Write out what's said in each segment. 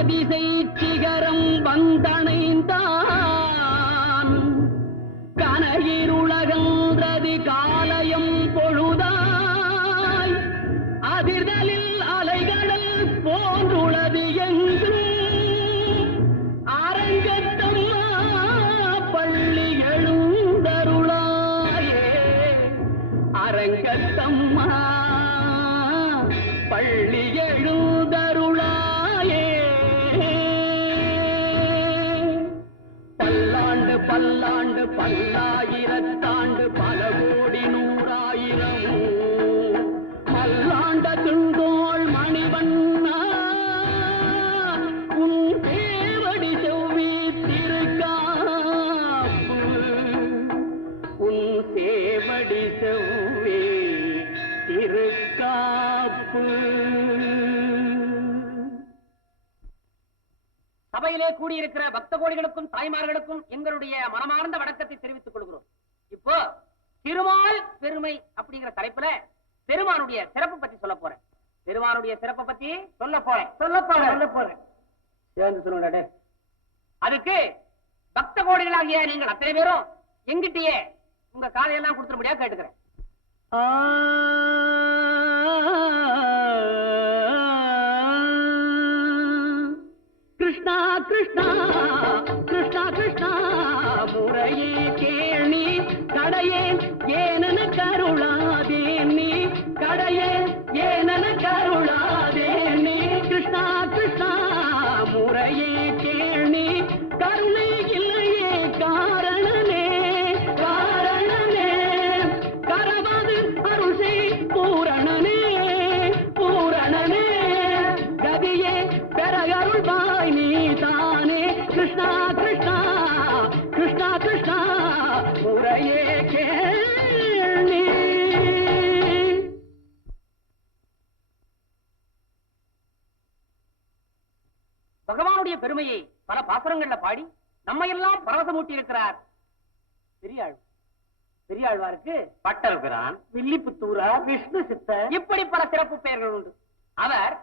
அதிசை சிகரம் வந்தணைந்தான் கனகிருளகன்றது காலயம் பொழுதாய் அதிர்தலில் அலைகளல் போன்றுளது என்றும் அரங்கத்தம்மா பள்ளி எழுந்தருளாயே அரங்கத்தம்மா பள்ளி எழுந்தருளாயே பல்லாண்டு பல்லாண்டு பல்லாயிரத்தாண்டு பல கோடி நூறாயிரம் மல்லாண்ட துண்டோள் மணிவண்ணா உன் தேவடி செவ்வி திருக்காப்பு உன் சேவடி செவ்வி திருக்காப்பு. சபையிலே கூடியிருக்கிற பக்த கோடிகளுக்கும் தாய்மார்களுக்கும் எங்களுடைய மனமார்ந்த வணக்கத்தை தெரிவித்துக் கொள்கிறோம். இப்போ திருமால் பெருமை அப்படிங்கிற தலைப்புல பெருமானுடைய சிறப்பு பத்தி சொல்ல போறேன். பெருமானுடைய சிறப்பை பத்தி சொல்ல போறேன். சேர்ந்து சொல்லுங்க. அதுக்கு பக்த கோடிகளாகிய நீங்கள் அத்தனை பேரும் எங்கிட்டயே உங்க காலையெல்லாம் கொடுத்துட முடியாது கேட்டுக்கிறேன். கிருஷ்ணா கிருஷ்ணா கிருஷ்ணா கிருஷ்ணா முறையே கேணி கடையே ஏனன கருளாதே நீ கடையே ஏனன கருளாதே நீ கிருஷ்ணா கிருஷ்ணா முறையே கேணி கருணை இல்லையே காரணமே காரணமே கரவது அருசை பூரணனே பூரணனே கதியே பெறகருள் பாய் நீ தானே கிருஷ்ணா கிருஷ்ணா கிருஷ்ணா கிருஷ்ணா முறையே கேணி. பகவானுடைய பெருமையை பல பாசுரங்கள்ல பாடி நம்ம எல்லாம் பரவசமூட்டி இருக்கிறார் பெரியாழ்வார். பெரியாழ்வாருக்கு பட்டர்பிரான், வில்லிபுத்தூரா, விஷ்ணு சித்தர் இப்படி பல சிறப்பு பெயர்கள் உண்டு. அவர்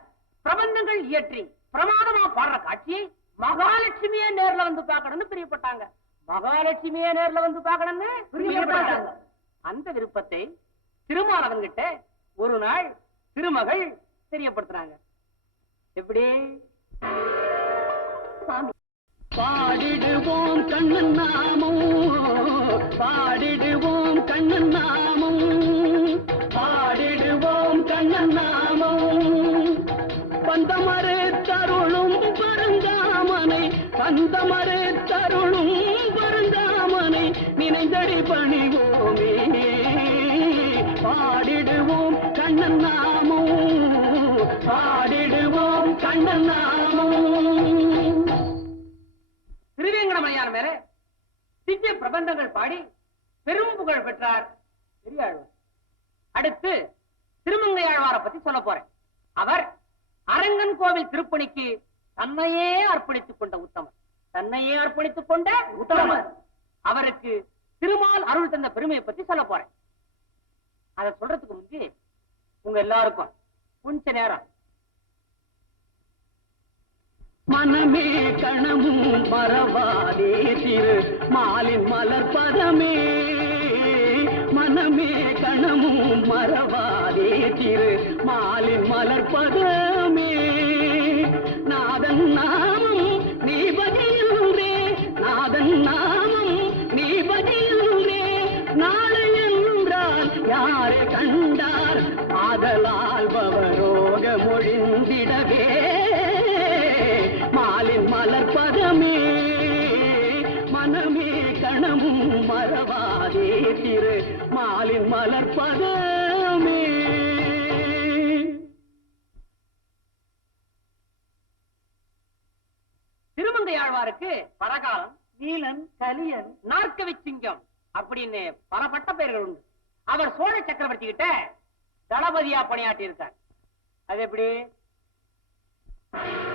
பிரபந்தங்கள் இயற்றி பிரமாதமா பாடுற காட்சியை மகாலட்சுமியே நேர்ல வந்து பார்க்கணும்னு பிரியப்பட்டாங்க. மகாலட்சுமியே நேர்ல வந்து பார்க்கணும்னு பிரியப்பட்டாங்க. அந்த விருப்பத்தை திருமாலவன்கிட்ட ஒரு நாள் திருமகள் தெரியப்படுத்துறாங்க. எப்படி? பாடிடுவோம் கண்ணன் நாமம் பாடிடுவோம் கண்ணன் நாமம் பாடிடுவோம் கண்ணன் நாமம் பந்தமரு தருளும் பருந்தாமனை பந்தமரு தருளும் பருந்தாமனை நினைந்தடி பணிவோமே பாடிடுவோம் கண்ணன் நாமம் பாடிடுவோம் கண்ணன் நாமம். திருவேங்கடமலையான் மேல திவ்ய பிரபந்தங்கள் பாடி பெரும் புகழ் பெற்றார் பெரியாழ்வார். அடுத்து திருமங்கையாழ்வாரை பத்தி சொல்ல போறேன். அவர் அரங்கன் கோவில் திருப்பணிக்கு தன்னையே அர்ப்பணித்துக் கொண்ட உத்தமர். தன்னையே அர்ப்பணித்துக் கொண்ட உத்தமர். அவருக்கு திருமால் அருள் தந்த பெருமையை பத்தி சொல்ல போறேன். அதை சொல்றதுக்கு முந்தி உங்க எல்லாருக்கும் கொஞ்ச நேரம் மனமே கணமும் மறவாதே திரு மாலின் மலர் பதமே மனமே கணமும் மறவாதே திரு மாலின் மலர் பதமே நாதன் நாமம் நீ பதியுன்றே நாதன் நாமம் நீ பதியுன்றே நாளை என்றால் யாரை கண்டார் ஆதலால் பவரோக மொழிந்திடவே மாலின் மலர் பதமே மனமே கணமும் மறவாதே திரு மாலின் மலர் பதமே. திருமங்கையாழ்வாருக்கு பரகாலம், நீலன், கலியன், நாற்கவி சிங்கம் அப்படின்னு பல பட்ட பெயர்கள் உண்டு. அவர் சோழ சக்கரவர்த்தி கிட்ட தளபதியா பணியாற்றி இருக்கார். அது எப்படி?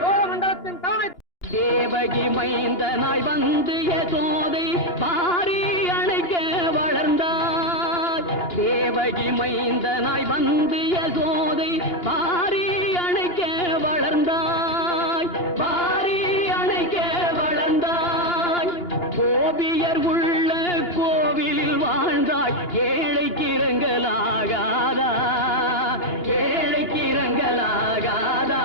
சோழ மண்டலத்தின் தலைமை தேவகி மைந்தனாய் வந்து யசோதை பாரி அணைக்க வளர்ந்தாய் தேவகி மைந்தனாய் வந்து யசோதை பாரி அணைக்க வளர்ந்தாய் பாரி அணைக்க வளர்ந்தாய். கோபியர் உள்ள கோவிலில் வாழ்ந்தாய். ஏழைக்கு இரங்கலாகாதா, ஏழைக்கு இரங்கலாகாதா.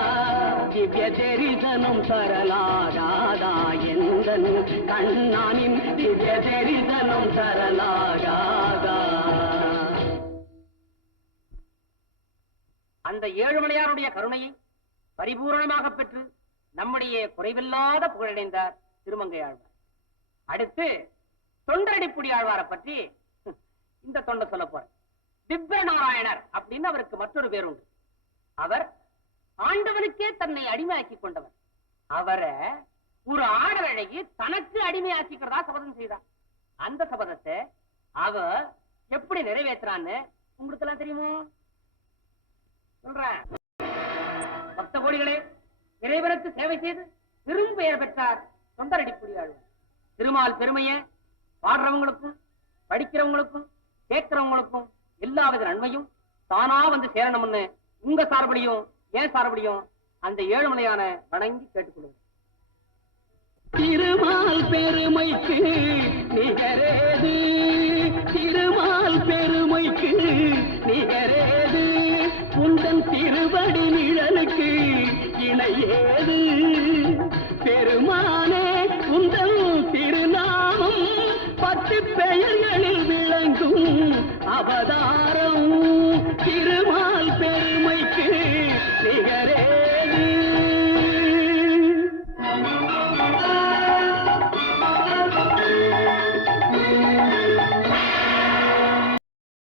திவ்ய தரிசனம் தரலாகாதா, எந்தன் கண்ணானின் திவ்ய தரிசனம் தரலாகாதா. அந்த ஏழுமலையாருடைய கருணையை பரிபூரணமாக பெற்று நம்முடைய குறைவில்லாத புகழடைந்தார் திருமங்கையாழ்வார். அடுத்து தொண்டரடிப்புடி ஆழ்வாரை பற்றி இந்த தொண்டை சொல்ல போறேன். திவ்ய நாராயணர் அப்படின்னு அவருக்கு மற்றொரு பேர் உண்டு. அவர் ஆண்டவனுக்கே தன்னை அடிமையாக்கி கொண்டவர். அவரை ஒரு ஆடலழகி தனக்கு அடிமையாக்கிக்கிறதா சபதம் செய்தார். அந்த சபதத்தை அவர் எப்படி நிறைவேற்றான்னு உங்களுக்கு எல்லாம் தெரியுமோ? சொல்றேன். பக்த கோடிகளே, இறைவனுக்கு சேவை செய்து பெரும் பெயர் பெற்றார் தொண்டரடிப்புடி ஆழ்வார். திருமால் பெருமையை பாடுறவங்களுக்கும் படிக்கிறவங்களுக்கும் கேட்கிறவங்களுக்கும் எல்லாவித நன்மையும் தானா வந்து சேரணும்னு உங்க சார்படியும் ஏன் சார்படியும் அந்த ஏழுமலையான வணங்கி கேட்டுக்கொள்ளுங்க. திருமால் பெருமைக்கு நிகரேது, திருமால் பெருமைக்கு நிகரேது. உந்தன் திருவடி நிழலுக்கு இணையேது. பெருமானே உந்தன் திருநாமம் 10 பெயர்களில் விளங்கும் அவதாரம். திருமால்